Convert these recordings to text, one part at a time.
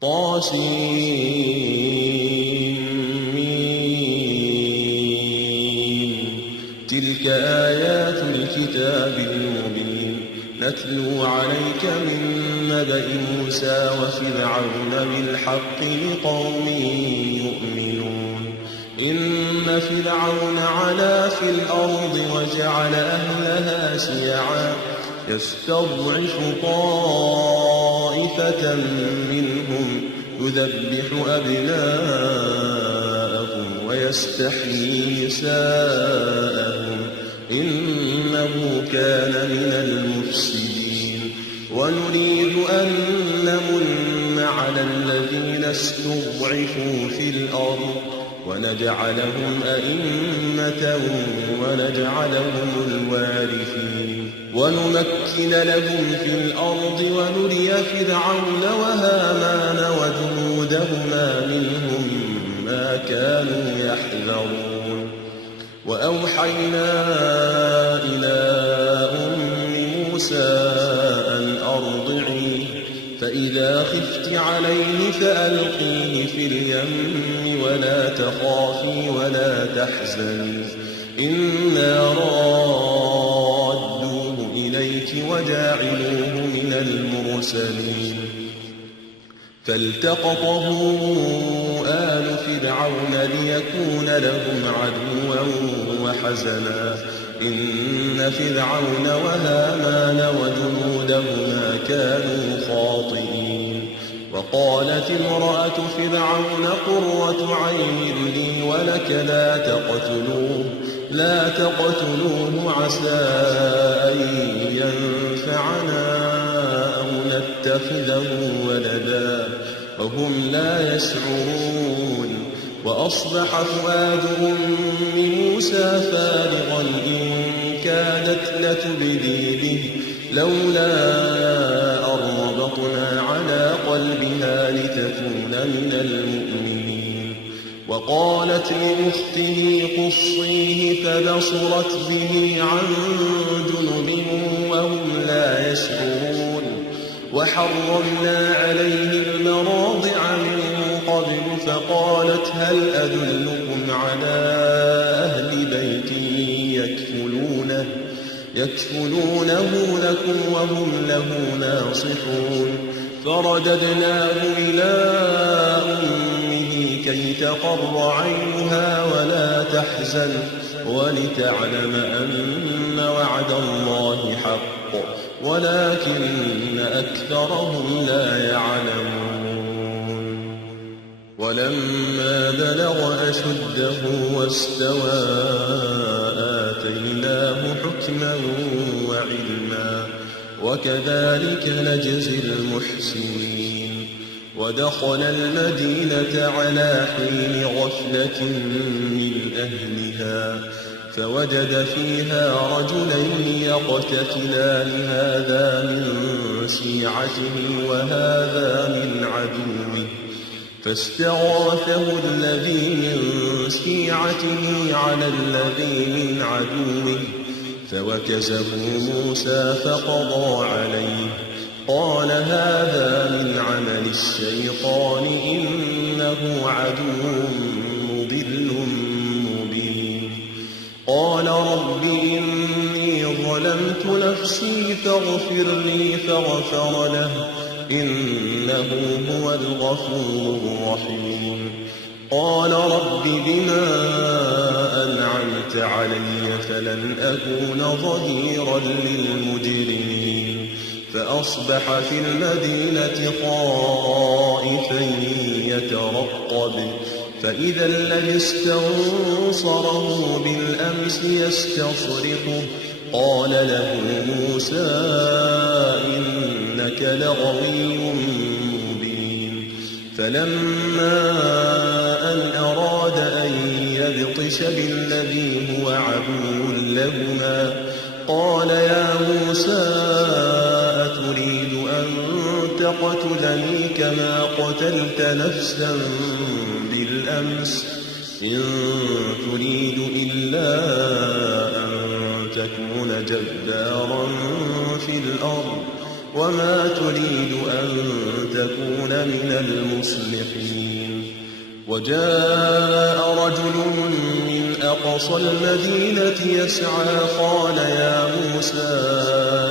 طسم. تلك آيات الكتاب المبين نتلو عليك من نبأ موسى وفرعون بالحق لقوم يؤمنون. إن فرعون علا في الأرض وجعل أهلها شيعا يستضعف طائفة منهم يذبح أبناءهم ويستحيي نساءهم إنه كان من المفسدين. ونريد أن نمن على الذين استضعفوا في الأرض ونجعلهم أئمة ونجعلهم الوارثين ونمكن لهم في الأرض ونري فرعون وهامان وجنودهما منهم ما كانوا يحذرون. وأوحينا إلى أم موسى أن أرضعيه فإذا خفت عليه فألقيه في اليم ولا تخافي ولا تحزني إنا رادوه إليك وجاعلوه من المرسلين. فالتقطه آل فرعون ليكون لهم عدوا وحزنا إن فرعون وهامان وجنودهما كانوا خاطئين. وقالت امرأة فرعون قرة عين لي ولك لا تقتلوه عسى أن ينفعنا أو نتخذه ولدا وهم لا يشعرون. وأصبح فؤاد أم موسى فارغا إن كادت لتبدي به لولا أن ربطنا على قلبها لتكون من المؤمنين. وقالت لأخته قصيه فبصرت به عن جنب وهم لا يشعرون. وحرمنا عليه المراضع من قبل فقالت هل أدلكم على أهل بيت يكفلونه لكم وهم له ناصحون. فرددناه إلى أمه كي تقر عينها ولا تحزن ولتعلم أن وعد الله حق ولكن أكثرهم لا يعلمون. ولما بلغ أشده واستوى آتيناه حكما وعلما وكذلك نجزي المحسنين. ودخل المدينة على حين غفلة من أهلها فوجد فيها رجلين يقتتلان هذا من شيعته وهذا من عدوه فاستغاثه الذي من شيعته على الذي من عدوه فوكزه موسى فقضى عليه قال هذا من عمل الشيطان إنه عدو مضل مبين. قال رب إني ظلمت نفسي فاغفر لي فغفر له إنه هو الغفور الرحيم. قال رب بما أنعمت علي فلن أكون ظهيرا للمجرمين. فأصبح في المدينة خائفا يترقب فإذا الذي استنصره بالأمس يستصرخه قال له موسى إنك لغوي مبين. فلما أن أراد أن يبطش بالذي هو عدو لهما قال يا موسى أتريد أن تقتلني كما قتلت نفسا بالأمس إن تريد إلا أن تكون جبارا في الأرض وما تريد أن تكون من المصلحين. وجاء رجل من أقصى المدينة يسعى قال يا موسى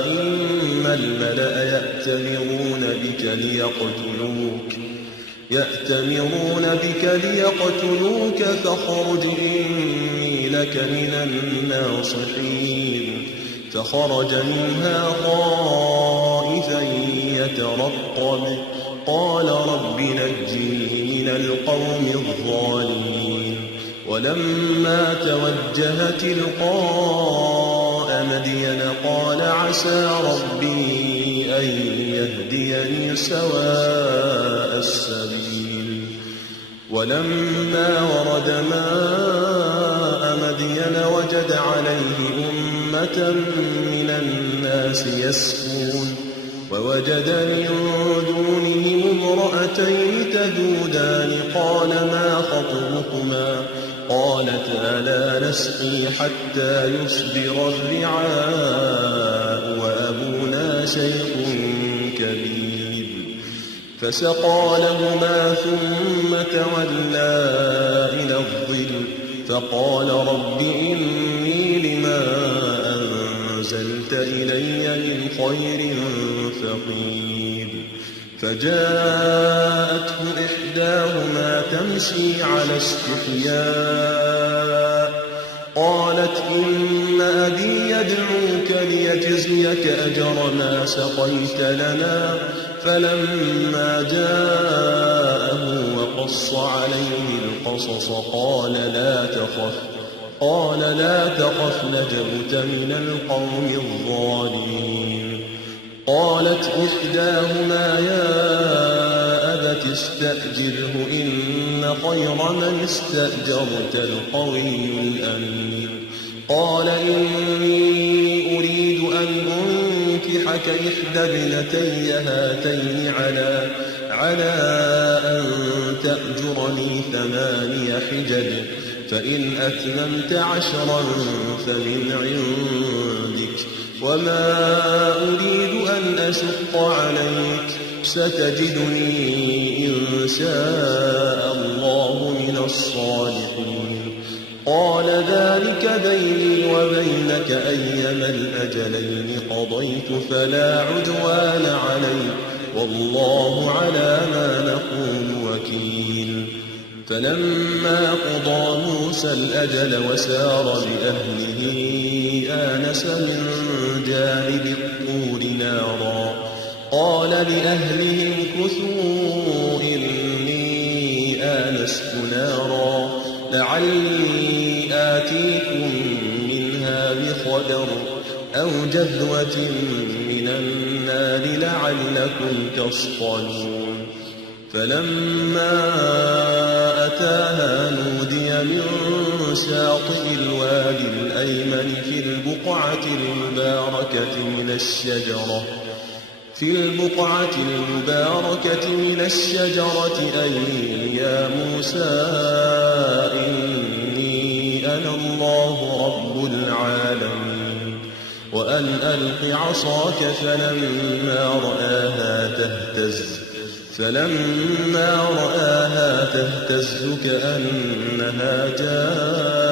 إن الملأ يأتمرون بك ليقتلوك فاخرج إني لك من الناصحين. فخرج منها خائفا يترقب قال رب نجني من القوم الظالمين. ولما توجه تلقاء مدين قال عسى ربي أن يهديني سواء السبيل. ولما ورد ماء مدين وجد عليه أمة من الناس يسقون ووجد من دونهم امرأتين تذودان قال ما خطبكما قالتا لا نسقي حتى يصدر الرعاء وأبونا شيخ كبير. فسقى لهما ثم تولى إلى الظل فقال رب إني لما أنزلت إلي من خير فقير. فجاءته إحداهما تمشي على استحياء قالت إن أبي يدعوك ليجزيك أجر ما سقيت لنا. فلما جاءه وقص عليه القصص قال لا تخف نجوت من القوم الظالمين. قالت إحداهما يا أبت استأجره إن خير من استأجرت القوي الأمين. قال إني أريد أن أنكحك إحدى ابنتي هاتين على أن تأجرني 8 حجج فإن أتممت 10 فمن عندك وما أريد أن أشق عليك ستجدني إن شاء الله من الصالحين. قال ذلك بيني وبينك أيما الأجلين قضيت فلا عدوان علي والله على ما نقول وكيل. فلما قضى موسى الأجل وسار بأهله آنس من جانب الطور نارا قال لأهلهم كثوا إني آنست نارا لعلي آتيكم منها بخبر أو جذوة من النار لعلكم تصطلون. فلما أتاها نودي من شاطئ الوادي الأيمن في البقعة المباركة من الشجرة أي يا موسى إني أنا الله رب العالمين وأن ألق عصاك. فلما رآها تهتز كأنها جان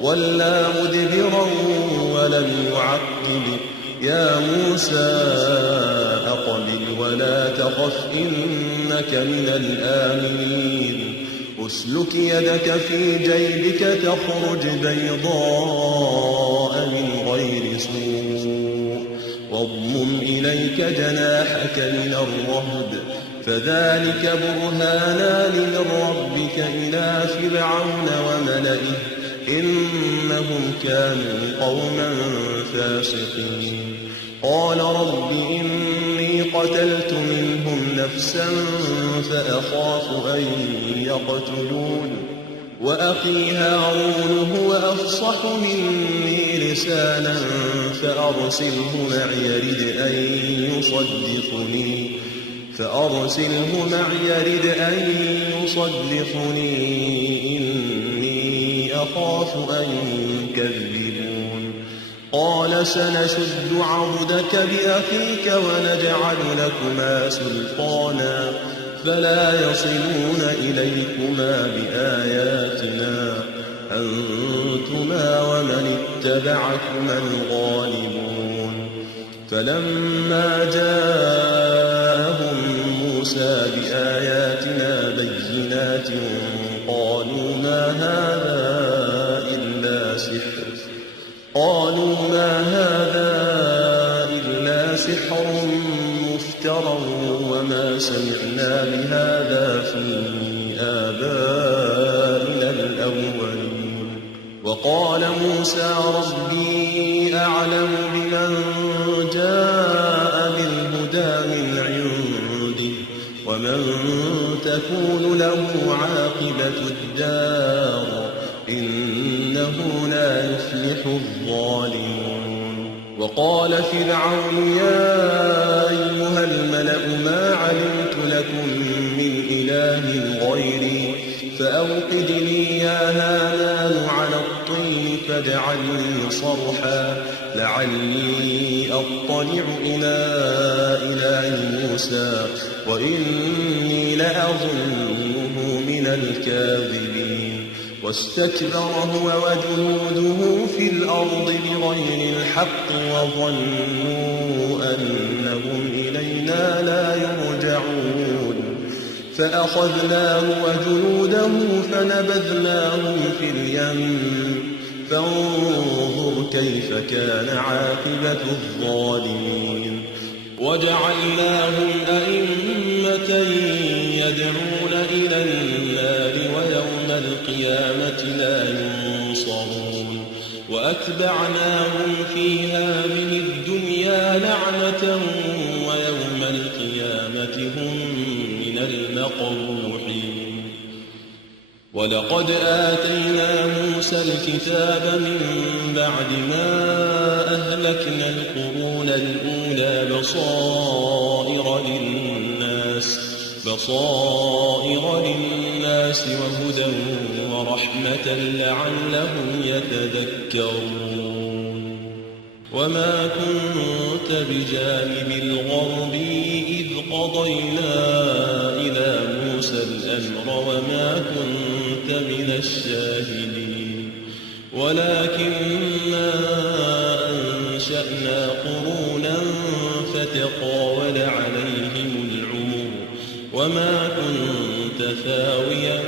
ولا مدبرا ولم يعقب. يا موسى أقبل ولا تخف إنك من الآمنين. أسلك يدك في جيبك تخرج بيضاء من غير سوء واضمم إليك جناحك من الرهب فذلك برهانان من ربك إلى فرعون وملئه إنهم كانوا قوما فاسقين. قال رب إني قتلت منهم نفسا فأخاف أن يقتلون وأخي هارون هو أفصح مني لسانا فأرسله معي يرد أن يصدقني إني أخاف أن يكذبون. قال سنشد عضدك بأخيك ونجعل لكما سلطانا فلا يصلون إليكما بآياتنا أنتما ومن اتبعكما الغالبون فلما جاءهم موسى بآياتنا بينات قالوا ما هذا إلا سحر مفترى وما سمعنا بهذا في آبائنا الأولين وقال موسى ربي أعلم بمن جاء بالهدى من عنده ومن تكون له عاقبة الدار إنه لا يفلح الظالمون وقال فرعون يا أيها الملأ ما علمت لكم من إله غيري فأوقد لي يا هامان على الطين فاجعل لي صرحا لعلي أطلع إلى إله موسى وإني لأظنه من الكاذبين واستكبر هو وجنوده في الأرض بغير الحق وظنوا أنهم إلينا لا يرجعون فأخذناه وجنوده فنبذناهم في اليم فانظر كيف كان عاقبة الظالمين وجعلناهم أئمة يدعون إلى النار ويوم القيامة لا ينصرون وأتبعناهم في هذه الدنيا لعنة ويوم القيامة هم من المقبوحين ولقد آتينا موسى الكتاب من بعد ما أهلكنا القرون الأولى بصائر للناس وهدى ورحمة لعلهم يتذكرون وما كنت بجانب الغرب إذ قضينا إلى موسى الأمر وما كنت من الشاهدين ولكننا أنشأنا قرونا فتطاول عليهم العمر وما كنت ثاويا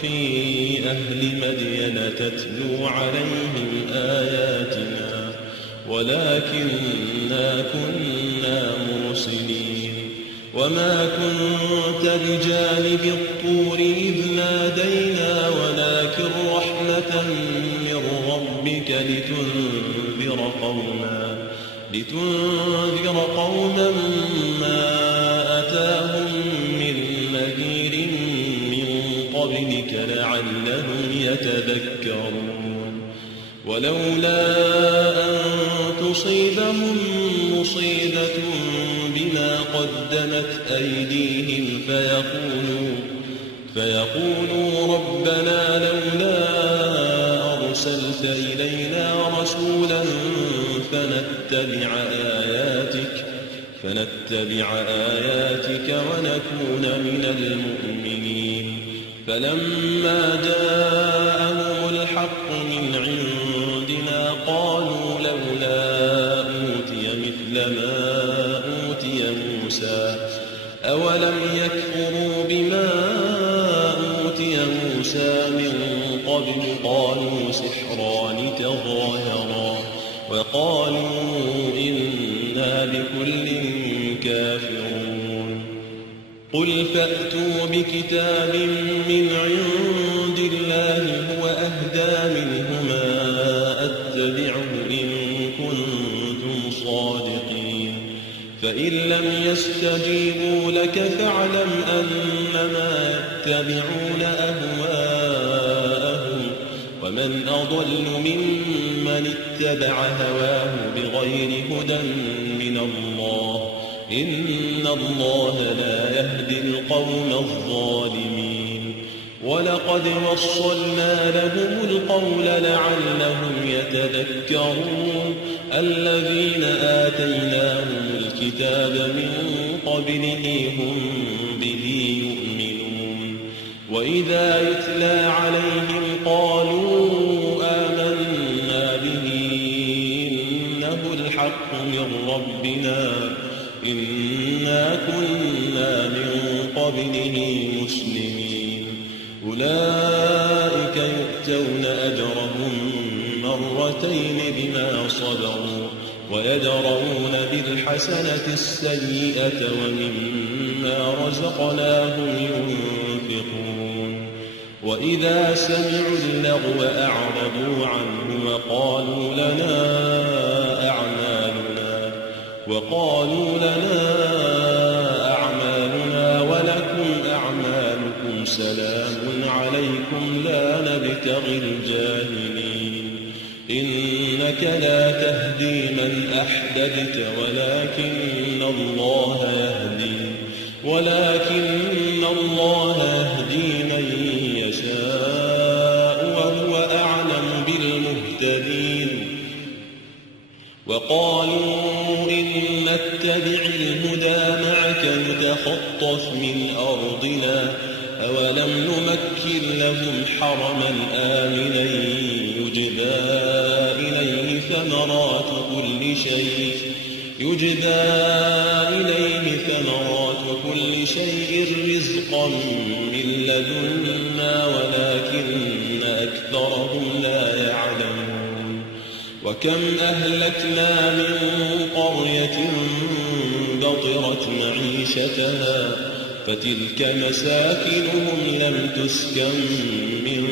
في أهل مدين تتلو عليهم آياتنا ولكننا كنا مرسلين وما كنت بجانب الطور إذ نادينا ولكن رحمة من ربك لتنذر قوما ما أتاهم من نذير من قبلك لعلهم يتذكرون ولولا أن تصيبهم مصيبة بما قدمت أيديهم فيقولوا ربنا لولا أرسلت إلينا رسولا فنتبع آياتك ونكون من المؤمنين فلما جاءهم الحق من عندنا قالوا لولا أوتي مثل ما أوتي موسى أولم يكفروا بما أوتي موسى من قبل قالوا سحران تظاهرا وقالوا إنا بكل كافرون قل فأتوا بكتاب من عند الله هو أهدى منهما أتبعه إن كنتم صادقين فإن لم يستجيبوا لك فاعلم أنما يتبعون أهواءهم ومن أضل ممن اتبع هواه بغير هدى من الله إن الله لا يهدي القوم الظالمين ولقد وصلنا لهم القول لعلهم يتذكرون الذين آتيناهم الكتاب من قبله هم به يؤمنون وإذا يتلى عليهم قالوا آمنا به إنه الحق من ربنا إنا كنا من قبله مسلمين أولئك يؤتون أجرهم مرتين بما صبروا ويدرؤون بالحسنة السيئة ومما رزقناهم ينفقون وإذا سمعوا اللغو أعرضوا عنه وقالوا لنا أعمالنا ولكم أعمالكم سلام عليكم لا نبتغي الجاهلين إنك لا تهدي من أحببت ولكن الله يهدي من يشاء وهو أعلم بالمهتدين وقالوا إن نتبع الهدى معك نتخطف من أرضنا أولم نمكن لهم حرما آمنا يجبى إليه ثمرات كل شيء رزقا من لدنا ولكن أكثرهم لا يعلمون وكم أهلكنا من قرية بطرت معيشتها فتلك مساكنهم لم تسكن من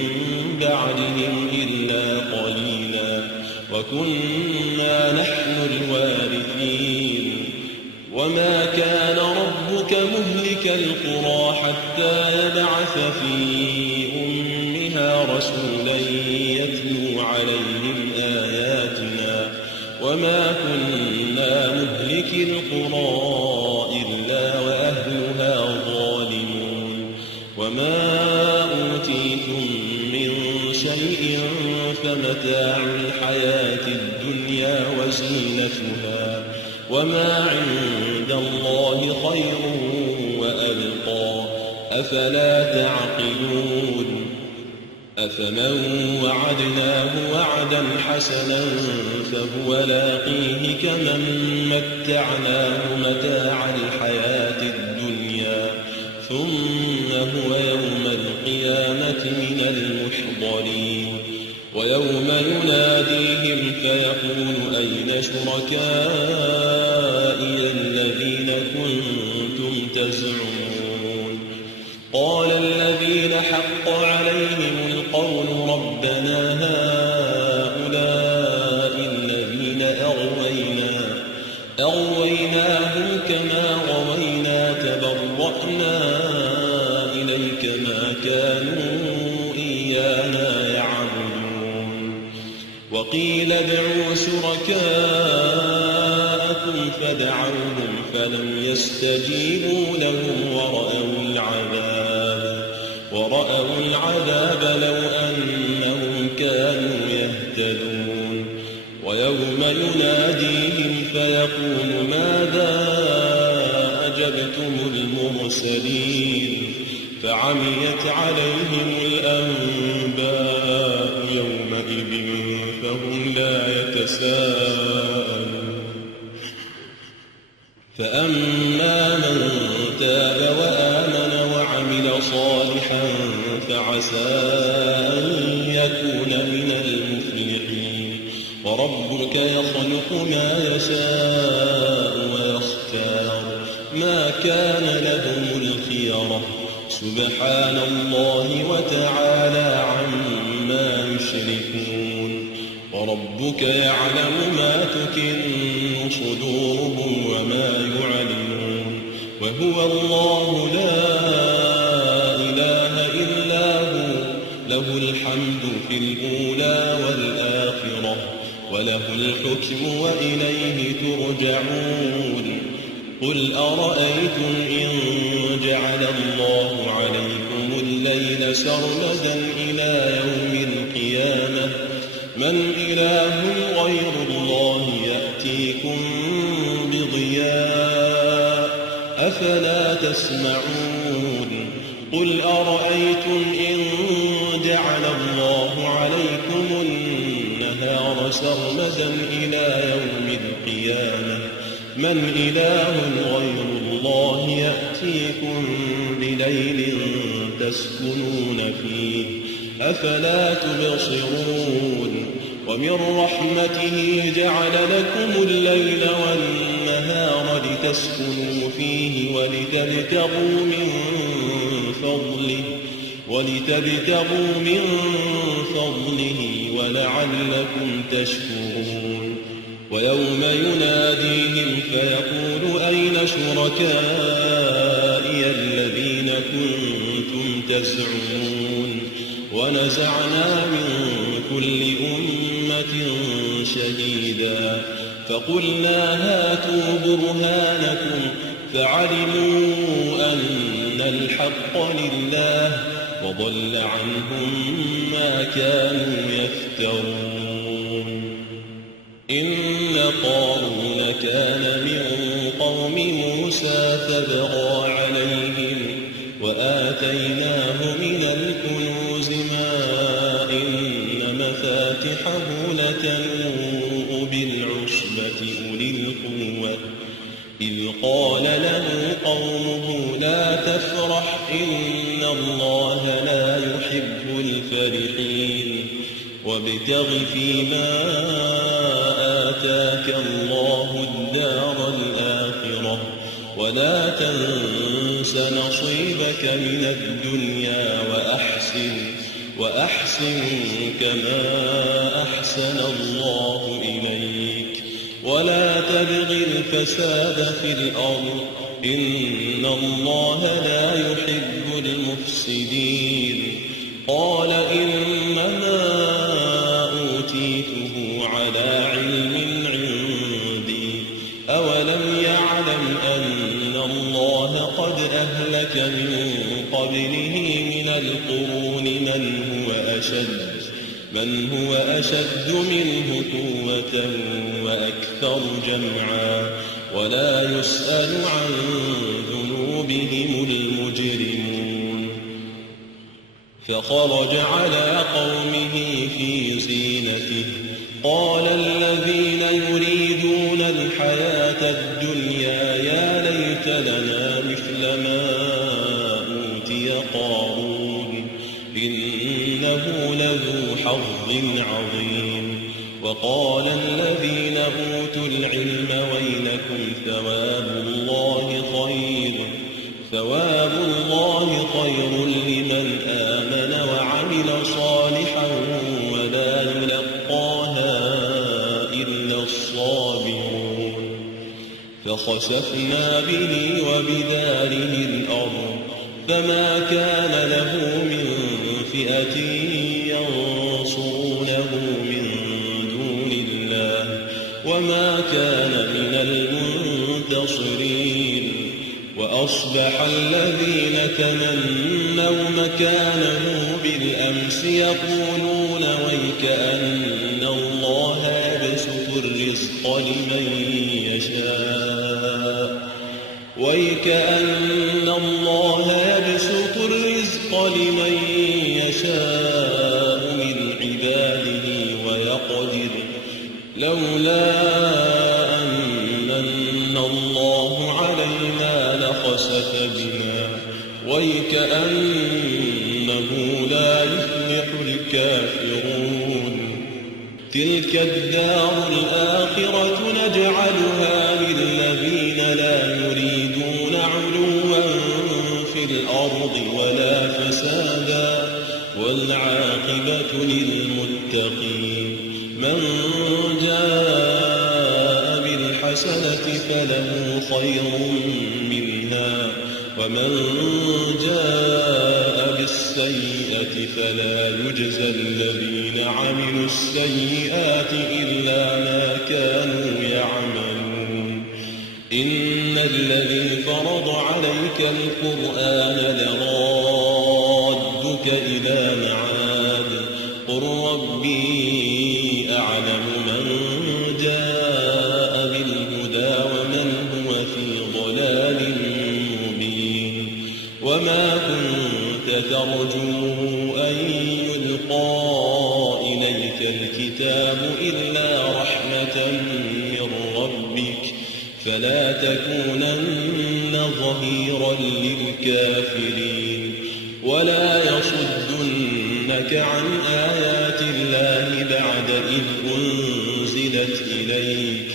بعدهم إلا قليلا وكنا نحن الوارثين وما كان ربك مهلك القرى حتى يبعث في أمها رسولا يتلو عليهم آياتنا وما كنا مهلك القرى إلا وأهلها ظالمون وما أوتيتم من شيء فمتاع الحياة الدنيا وزينتها وما عند الله خير وأبقى أفلا تعقلون أفمن وعدناه وعدا حسنا فهو لاقيه كمن متعناه متاع الحياة الدنيا ثم هو يوم القيامة من المحضرين ويوم يناديهم فيقول أين شركائي الذين كنتم تزعمون قال الذين حق عليهم القول ربنا هؤلاء الذين أغويناهم كما غوينا تبرأنا إليك ما كانوا إيانا يعبدون وقيل ادعوا شركاءكم فدعوهم فلم يستجيبوا لهم ورأوا العذاب لو أنهم كانوا يهتدون ويوم يناديهم فيقول ماذا أجبتم المرسلين فعميت عليهم الأنباء يومئذ فهم لا يتساءلون فأما من تاب وآمن وعمل صالحا فعسى أن يكون من المفلحين وربك يخلق ما يشاء ويختار ما كان لهم الخيرة سبحان الله وتعالى عما يشركون وربك يعلم ما تكن صدورهم وما يعلنون وهو الله لا إله إلا هو له الحمد في الأولى والآخرة وله الحكم وإليه ترجعون قل أرأيتم إن جعل الله عليكم الليل سرمدا إلى يوم القيامة من إله غير الله أفلا تسمعون قل أرأيتم إن جعل الله عليكم النهار سرمدا إلى يوم القيامة من إله غير الله يأتيكم بليل تسكنون فيه أفلا تبصرون ومن رحمته جعل لكم الليل والنهار لتسكنوا فيه ولتبتغوا من فضله ولعلكم تشكرون ويوم يناديهم فيقول أين شركائي الذين كنتم تزعمون ونزعنا من كل أمة شهيدا فقلنا هاتوا برهانكم فعلموا أن الحق لله وضل عنهم ما كانوا يفترون إن قارون كان من قوم موسى فبغى عليهم وآتيناه من الكنوز ما إن مفاتحه لتنوء بالعصبة أولي القوة إذ قال له قومه لا تفرح إن الله لا يحب الفرحين وابتغ فيما آتاك الله الدار الآخرة ولا تنس نصيبك من الدنيا وأحسن كما أحسن الله إليك ولا تبغ الفساد في الأرض إن الله لا يحب المفسدين قال إنما أوتيته على علم عندي أولم يعلم أن الله قد أهلك من قبله من القرون من هو أشد منه قوة وأكثر جمعا ولا يسأل عن ذنوبهم المجرمون فخرج على قومه في زينته قال الذين يريدون الحياة الدنيا يا ليت لنا مثل ما أوتي قارون إنه لذو حظ عظيم وقال الذين أوتوا العلم ويلكم ثواب الله خير لمن آمن وعمل صالحا ولا يلقاها إلا الصابرون فخسفنا به وبداره الأرض فما كان له من فئة ينصرونه من دون الله وما كان من المنتصرين وأصبح الذين تمنوا مكانه بالأمس يقولون ويكأن الله يبسط الرزق لمن يشاء من عباده ويقدر لولا أن الله علينا لخسف بنا ويكأنه لا يفلح الكافرون تلك الدار الآخرة نجعلها للذين لا يريدون علوا في الأرض ولا فسادا والعاقبة للمتقين من جاء بالحسنة فله خير منها ومن جاء بالسيئة فلا يجزى الذين عملوا السيئات إلا ما كانوا يعملون إن الذي فرض عليك القرآن لرادك إلى معاد قل ربي أعلم من جاء بالهدى ومن هو في ضلال وما كنت ترجو أن يلقى إليك الكتاب إلا رحمة من ربك فلا تكونن ظهيرا للكافرين ولا يصدنك عن آيات الله بعد إذ أنزلت إليك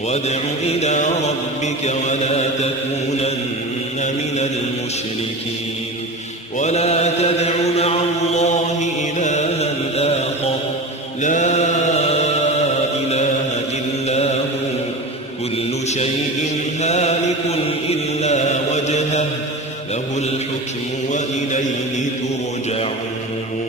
وادع إلى ربك ولا تكونن من المشركين ولا تدع مع الله إلها آخر لا إله إلا هو كل شيء هالك إلا وجهه له الحكم وإليه ترجعون